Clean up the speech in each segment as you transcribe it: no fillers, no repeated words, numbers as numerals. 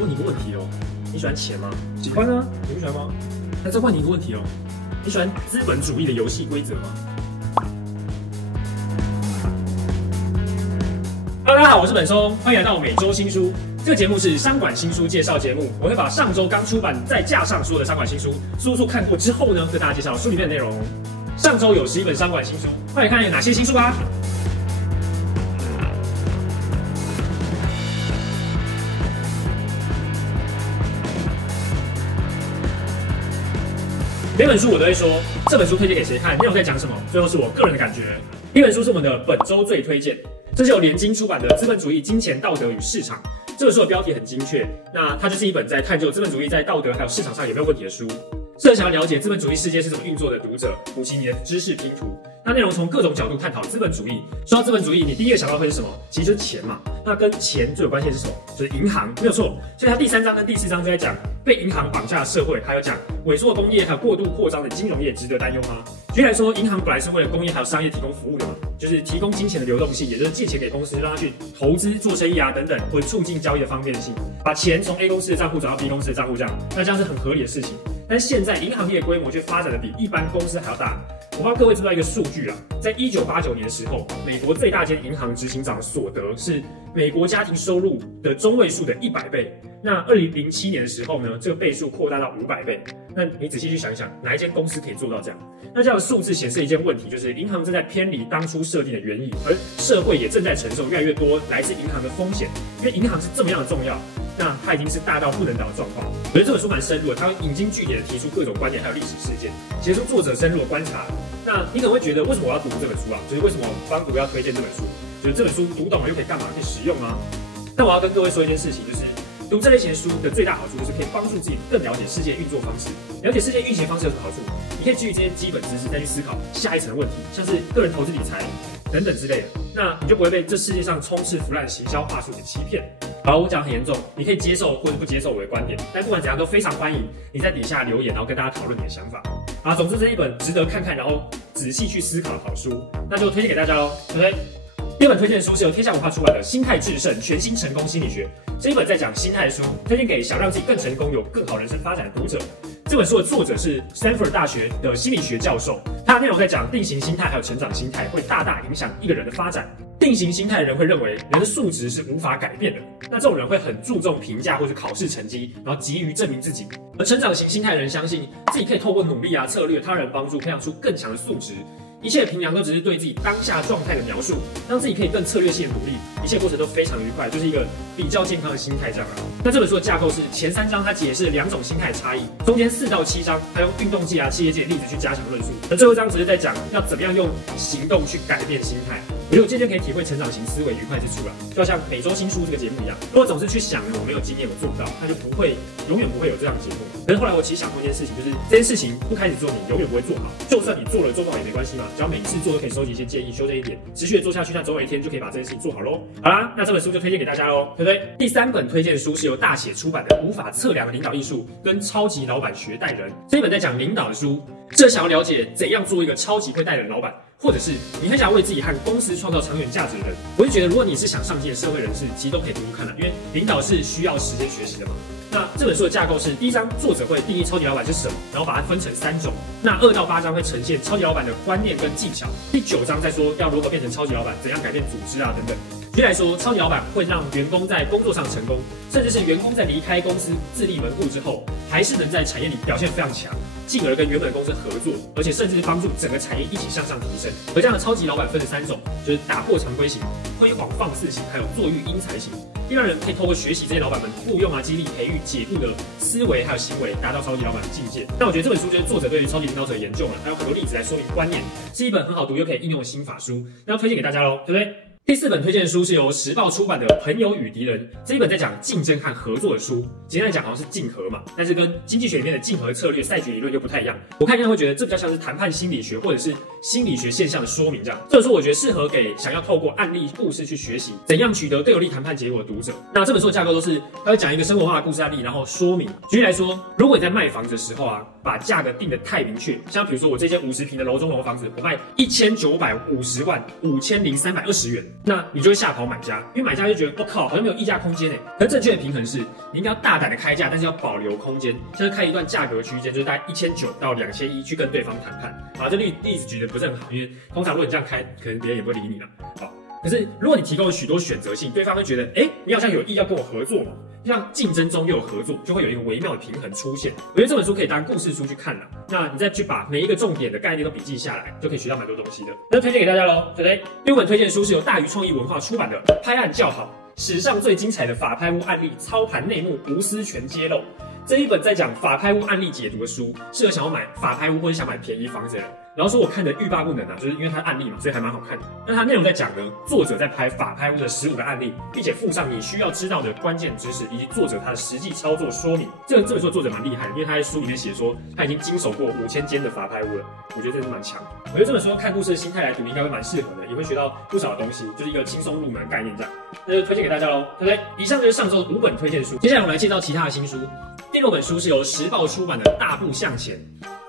问你一个问题哦，你喜欢钱吗？喜欢啊，你不喜欢吗？那再问你一个问题哦，你喜欢资本主义的游戏规则吗？Hello， 大家好，我是本松，欢迎来到每周新书。这个节目是商管新书介绍节目，我会把上周刚出版在架上所有的商管新书速看过之后呢，跟大家介绍书里面的内容。上周有11本商管新书，快来看有哪些新书吧。每本书我都会说，这本书推荐给谁看，内容在讲什么，最后是我个人的感觉。第一本书是我们的本周最推荐，这是由联经出版的《资本主义、金钱、道德与市场》。这本书的标题很精确，那它就是一本在探究资本主义在道德还有市场上有没有问题的书。适合想要了解资本主义世界是怎么运作的读者，补齐你的知识拼图。那内容从各种角度探讨资本主义。说到资本主义，你第一个想到会是什么？其实就是钱嘛。那跟钱最有关系的是什么？就是银行，没有错。所以它第3章跟第4章就在讲被银行绑架的社会，还有讲萎缩的工业还有过度扩张的金融业值得担忧吗？举例来说，银行本来是为了工业还有商业提供服务的嘛，就是提供金钱的流动性，也就是借钱给公司，让他去投资、做生意啊等等，或者促进交易的方便性，把钱从 A 公司的账户转到 B 公司的账户这样，那这样是很合理的事情。但是现在银行业规模却发展的比一般公司还要大。我帮各位知道一个数据啊，在1989年的时候，美国最大间银行执行长所得是美国家庭收入的中位数的100倍。那2007年的时候呢，这个倍数扩大到500倍。那你仔细去想一想，哪一间公司可以做到这样？那这样的数字显示一件问题，就是银行正在偏离当初设定的原意，而社会也正在承受越来越多来自银行的风险。因为银行是这么样的重要，那它已经是大到不能倒的状况。我觉得这本书蛮深入的，它会引经据典的提出各种观点还有历史事件，写出作者深入的观察。那你可能会觉得，为什么我要读这本书啊？就是为什么帮读要推荐这本书？就是这本书读懂了又可以干嘛？可以实用吗？但我要跟各位说一件事情，就是读这类型的书的最大好处就是可以帮助自己更了解世界运作方式。了解世界运行方式有什么好处？你可以基于这些基本知识再去思考下一层的问题，像是个人投资理财等等之类的。那你就不会被这世界上充斥腐烂的行销话术给欺骗。好，我讲很严重，你可以接受或者不接受我的观点，但不管怎样都非常欢迎你在底下留言，然后跟大家讨论你的想法。啊，总之这一本值得看看，然后仔细去思考的好书，那就推荐给大家喽，对不对？第二本推荐的书是由天下文化出版的《心态致胜：全新成功心理学》，这一本在讲心态的书，推荐给想让自己更成功、有更好人生发展的读者。这本书的作者是 Stanford 大学的心理学教授，他的内容在讲定型心态还有成长心态会大大影响一个人的发展。定型心态的人会认为人的素质是无法改变的，那这种人会很注重评价或是考试成绩，然后急于证明自己。而成长型心态的人相信自己可以透过努力啊、策略、他人帮助，培养出更强的素质。一切的评量都只是对自己当下状态的描述，让自己可以更策略性的努力，一切过程都非常愉快，就是一个比较健康的心态这样啊。那这本书的架构是前3章它解释2种心态差异，中间4到7章它用运动界啊、企业界的例子去加强论述，而最后一章只是在讲要怎么样用行动去改变心态。我觉得我渐渐可以体会成长型思维愉快之处了，就好像每周新书这个节目一样，如果总是去想我没有经验我做不到，那就永远不会有这样的结果。可是后来我其实想过一件事情，就是这件事情不开始做，你永远不会做好。就算你做了做不好也没关系嘛，只要每次做都可以收集一些建议，修正一点，持续的做下去，那总有一天就可以把这件事情做好咯。好啦，那这本书就推荐给大家咯，对不对？第3本推荐的书是由大写出版的《无法测量的领导艺术》跟《超级老板学带人》，这一本在讲领导的书。这想要了解怎样做一个超级会带人的老板，或者是你很想为自己和公司创造长远价值的人，我就觉得如果你是想上进的社会人士，其实都可以读读看的，因为领导是需要时间学习的嘛。那这本书的架构是：第1章作者会定义超级老板是什么，然后把它分成3种。那2到8章会呈现超级老板的观念跟技巧。第9章再说要如何变成超级老板，怎样改变组织啊等等。举例来说，超级老板会让员工在工作上成功，甚至是员工在离开公司自立门户之后，还是能在产业里表现非常强，进而跟原本的公司合作，而且甚至是帮助整个产业一起向上提升。而这样的超级老板分成3种，就是打破常规型、辉煌放肆型，还有坐育英才型。一般人可以透过学习这些老板们雇佣啊、激励、培育、解雇的思维还有行为，达到超级老板的境界。但我觉得这本书就是作者对于超级领导者的研究了，还有很多例子来说明观念，是一本很好读又可以应用的心法书，那要推荐给大家咯，对不对？第4本推荐的书是由时报出版的《朋友与敌人》，这一本在讲竞争和合作的书。简单来讲，好像是竞合嘛，但是跟经济学里面的竞合策略、赛局理论又不太一样。我看一看会觉得这比较像是谈判心理学或者是心理学现象的说明这样。这本书我觉得适合给想要透过案例故事去学习怎样取得更有利谈判结果的读者。那这本书的架构都是它会讲一个生活化的故事案例，然后说明。举例来说，如果你在卖房子的时候啊，把价格定得太明确，像比如说我这间50平的楼中楼房子，我卖1950万500320元，那你就会吓跑买家，因为买家就觉得我靠，好像没有议价空间哎。可是正确的平衡是，你应该要大胆的开价，但是要保留空间，像是开一段价格区间，就是大概1900到2100去跟对方谈判。好，这例子举的不是很好，因为通常如果你这样开，可能别人也不会理你了。好，可是如果你提供了许多选择性，对方会觉得，你好像有意要跟我合作嘛。像竞争中又有合作，就会有一个微妙的平衡出现。我觉得这本书可以当故事书去看啦，那你再去把每一个重点的概念都笔记下来，就可以学到蛮多东西的。那就推荐给大家喽。对不对？第五本推荐书是由大鱼创意文化出版的《拍案叫好：史上最精彩的法拍屋案例操盘内幕无私全揭露》。这一本在讲法拍屋案例解读的书，适合想要买法拍屋或者想买便宜房子的人。然后说我看的欲罢不能啊，就是因为它案例嘛，所以还蛮好看的。那它内容在讲呢，作者在拍法拍屋的15个案例，并且附上你需要知道的关键知识，以及作者他的实际操作说明。这本书的作者蛮厉害的，因为他在书里面写说他已经经手过5000间的法拍屋了，我觉得真是蛮强。我觉得这本书看故事的心态来读，应该会蛮适合的，也会学到不少的东西，就是一个轻松入门概念这样。那就推荐给大家喽，对不对？以上就是上周5本推荐书，接下来我们来介绍其他的新书。第6本书是由时报出版的《大步向前》。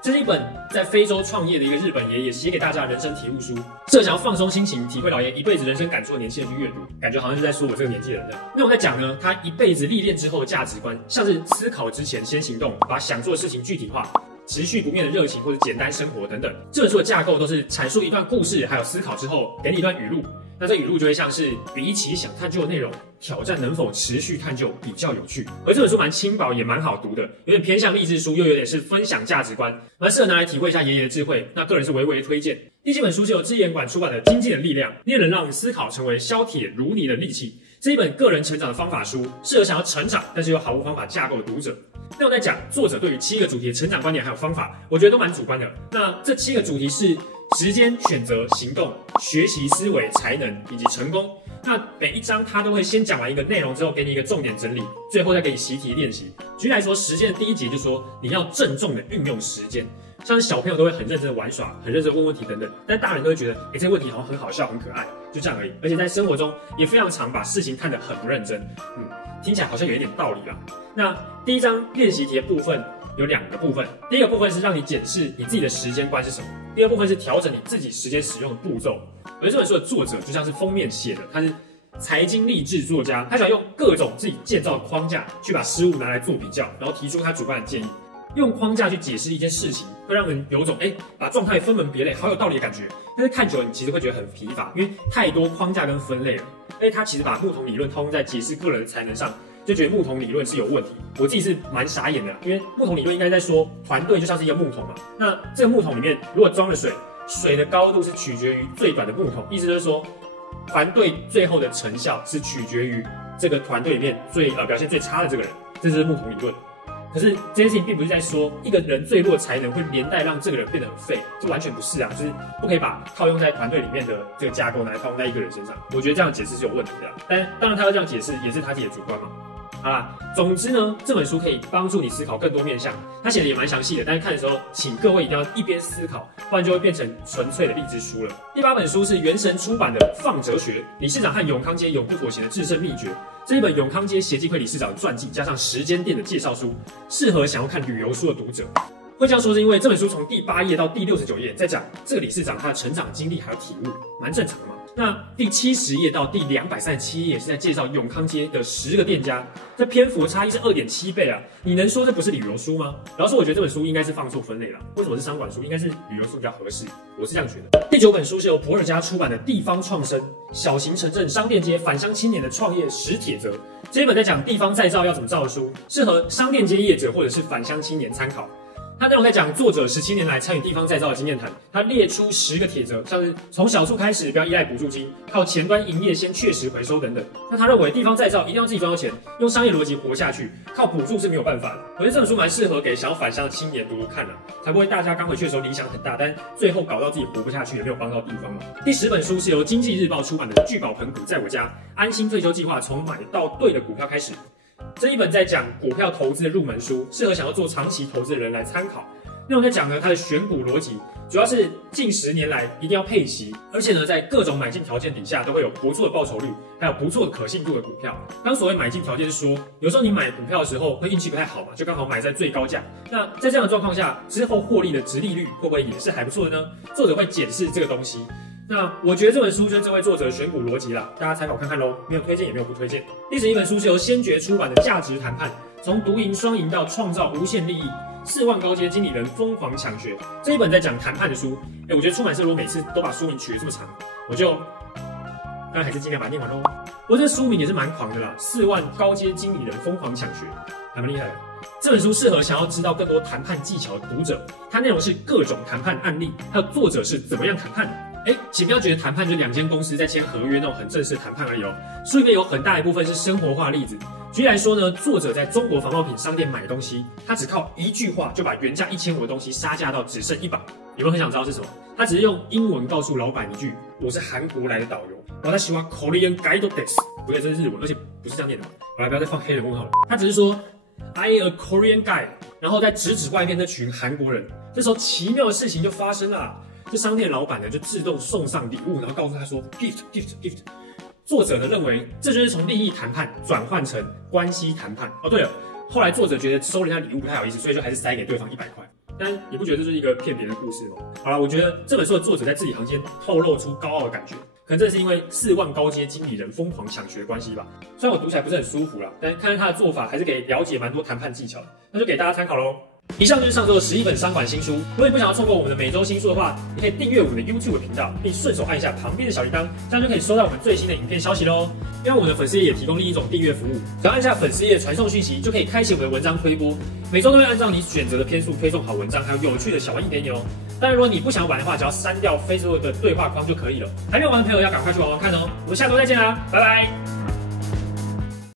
这是一本在非洲创业的一个日本爷爷写给大家的人生体悟书，适合想要放松心情、体会老爷一辈子人生感触的年轻人去阅读，感觉好像是在说我这个年纪的人这样。那我在讲呢，他一辈子历练之后的价值观，像是思考之前先行动，把想做的事情具体化，持续不变的热情或者简单生活等等。这本书的架构都是阐述一段故事，还有思考之后，给你一段语录。那这语录就会像是比起想探究的内容，挑战能否持续探究比较有趣。而这本书蛮轻薄，也蛮好读的，有点偏向励志书，又有点是分享价值观，蛮适合拿来体会一下爷爷的智慧。那个人是微微推荐。第7本书是由知言馆出版的《经济的力量》，令人让思考成为削铁如泥的利器。这一本个人成长的方法书，适合想要成长但是又毫无方法架构的读者。那我在讲作者对于7个主题的成长观点还有方法，我觉得都蛮主观的。那这7个主题是时间、选择、行动、学习、思维、才能以及成功。那每一章他都会先讲完一个内容之后，给你一个重点整理，最后再给你习题练习。举例来说，时间的第1节就说你要郑重的运用时间，像是小朋友都会很认真的玩耍，很认真的问问题等等，但大人都会觉得，这个问题好像很好笑、很可爱，就这样而已。而且在生活中也非常常把事情看得很不认真，听起来好像有一点道理啦。那第1章练习题的部分有2个部分，第一个部分是让你检视你自己的时间观是什么，第二部分是调整你自己时间使用的步骤。而这本书的作者就像是封面写的，他是财经励志作家，他喜欢用各种自己建造的框架去把事物拿来做比较，然后提出他主观的建议。用框架去解释一件事情，会让人有种把状态分门别类，好有道理的感觉。但是看久了，你其实会觉得很疲乏，因为太多框架跟分类了。他其实把木桶理论套用在解释个人的才能上，就觉得木桶理论是有问题。我自己是蛮傻眼的，因为木桶理论应该在说团队就像是一个木桶嘛，那这个木桶里面如果装了水，水的高度是取决于最短的木桶，意思就是说，团队最后的成效是取决于这个团队里面表现最差的这个人，这是木桶理论。可是这件事情并不是在说一个人最弱的才能会连带让这个人变得很废，这完全不是啊，就是不可以把套用在团队里面的这个架构拿来套用在一个人身上。我觉得这样解释是有问题的，但当然他要这样解释也是他自己的主观嘛。好啦，总之呢，这本书可以帮助你思考更多面向，他写的也蛮详细的，但是看的时候，请各位一定要一边思考，不然就会变成纯粹的励志书了。第8本书是原神出版的《放哲学：理事长和永康街永不妥协的制胜秘诀》。这一本永康街协进会理事长的传记，加上时间店的介绍书，适合想要看旅游书的读者。会这样说是因为这本书从第8页到第69页在讲这个理事长他的成长经历还有体悟，蛮正常的嘛。那第70页到第237页是在介绍永康街的10个店家，这篇幅差异是2.7倍啊！你能说这不是旅游书吗？然后说我觉得这本书应该是放错分类了，为什么是商管书？应该是旅游书比较合适，我是这样觉得。第9本书是由博尔家出版的《地方创生：小型城镇商店街返乡青年的创业10铁则》，这一本在讲地方再造要怎么造的书，适合商店街业者或者是返乡青年参考。他内容在讲作者17年来参与地方再造的经验谈，他列出10个铁则，像是从小处开始，不要依赖补助金，靠前端营业先确实回收等等。那他认为地方再造一定要自己赚到钱，用商业逻辑活下去，靠补助是没有办法的。我觉得这本书蛮适合给想要返乡的青年读读看的，才不会大家刚回去的时候理想很大，但最后搞到自己活不下去，也没有帮到地方嘛。第10本书是由经济日报出版的《聚宝盆股在我家：安心退休计划从买到对的股票开始》。这一本在讲股票投资的入门书，适合想要做长期投资的人来参考。内容在讲呢它的选股逻辑，主要是近10年来一定要配息，而且呢在各种买进条件底下都会有不错的报酬率，还有不错的可信度的股票。当所谓买进条件是说，有时候你买股票的时候会运气不太好嘛，就刚好买在最高价。那在这样的状况下，之后获利的殖利率会不会也是还不错的呢？作者会检视这个东西。那我觉得这本书就是这位作者的选股逻辑啦，大家参考看看咯，没有推荐也没有不推荐。第11本书是由先觉出版的《价值谈判》，从独赢双赢到创造无限利益，4万高阶经理人疯狂抢学。这一本在讲谈判的书，我觉得出版社如果每次都把书名取得这么长，我就当然还是尽量把它念完咯。不过这书名也是蛮狂的啦，4万高阶经理人疯狂抢学，还蛮厉害的。这本书适合想要知道更多谈判技巧的读者，它内容是各种谈判案例，还有作者是怎么样谈判的。请不要觉得谈判就是2间公司在签合约那种很正式的谈判而已哦。书里面有很大一部分是生活化例子。举例来说呢，作者在中国仿冒品商店买东西，他只靠一句话就把原价1500的东西杀价到只剩100。有没有很想知道是什么？他只是用英文告诉老板一句：“我是韩国来的导游。”然后他喜欢 Korean guide this， 不对，这是日文，而且不是这样念的。好了，不要再放黑人问号了。他只是说 I am a Korean guide， 然后再指指外面那群韩国人。这时候奇妙的事情就发生了。这商店老板呢就自动送上礼物，然后告诉他说 gift。作者呢认为这就是从利益谈判转换成关系谈判。哦，对了，后来作者觉得收人家礼物不太好意思，所以就还是塞给对方100块。但你不觉得这是一个骗别人的故事吗？好了，我觉得这本书的作者在字里行间透露出高傲的感觉，可能这是因为4万高阶经理人疯狂抢学的关系吧。虽然我读起来不是很舒服啦，但看看他的做法还是可以了解蛮多谈判技巧的，那就给大家参考咯。以上就是上周的11本商管新书。如果你不想要错过我们的每周新书的话，你可以订阅我们的 YouTube 频道，并顺手按一下旁边的小铃铛，这样就可以收到我们最新的影片消息咯。另外，我们的粉丝页也提供另一种订阅服务，只要按下粉丝页传送讯息，就可以开启我们的文章推播，每周都会按照你选择的篇数推送好文章，还有有趣的小玩意给你哦。当然，如果你不想玩的话，只要删掉 Facebook 的对话框就可以了。还没有玩的朋友要赶快去玩玩看哦。我们下周再见啦，拜拜。